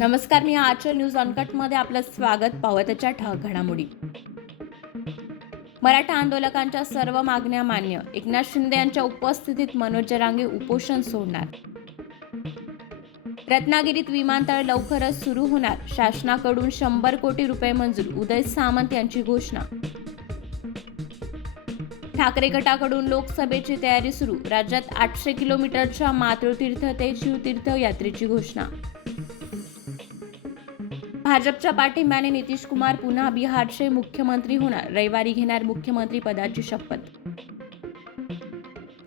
नमस्कार, मी आजच्या न्यूज अनकटमध्ये आपलं स्वागत. पाहूया त्याच्या ठळक घडामोडी. मराठा आंदोलकांच्या सर्व मागण्या मान्य. एकनाथ शिंदे यांच्या उपस्थितीत मनोज जरांगे उपोषण सोडणार. रत्नागिरीत विमानतळ लवकरच सुरू होणार. शासनाकडून 100 कोटी रुपये मंजूर. उदय सामंत यांची घोषणा. ठाकरे गटाकडून लोकसभेची तयारी सुरू. राज्यात 800 किलोमीटरच्या मातृतीर्थ ते शिवतीर्थ यात्रेची घोषणा. भाजपच्या पाठिंब्याने नितीश कुमार पुन्हा बिहारचे मुख्यमंत्री होणार. रविवारी घेणार मुख्यमंत्री पदाची शपथ.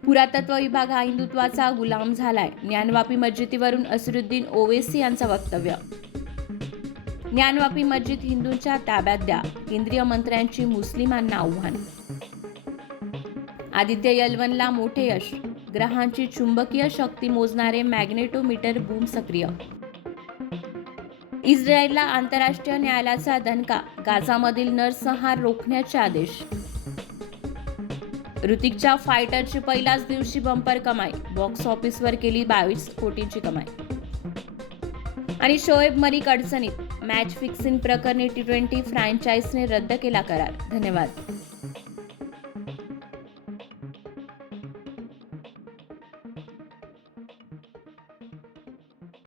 पुरातत्व विभाग हा हिंदुत्वाचा गुलाम झालाय. ज्ञानवापी मस्जिदीवरून असरुद्दीन ओवेसी यांचं वक्तव्य. ज्ञानवापी मस्जिद हिंदूंच्या ताब्यात द्या. केंद्रीय मंत्र्यांची मुस्लिमांना आव्हान. आदित्य एल1ला मोठे यश. ग्रहांची चुंबकीय शक्ती मोजणारे मॅग्नेटोमीटर बूम सक्रिय. इस्रायलला आंतरराष्ट्रीय न्यायालयाचा दणका. गाझामधील नरसंहार रोखण्याचे आदेश. ऋतिकच्या फायटरची पहिल्याच दिवशी बंपर कमाई. बॉक्स ऑफिसवर केली 22 कोटींची कमाई. आणि शोएब मलिक अडचणीत. मॅच फिक्सिंग प्रकरणी T20 फ्रँचायझीने रद्द केला करार. धन्यवाद.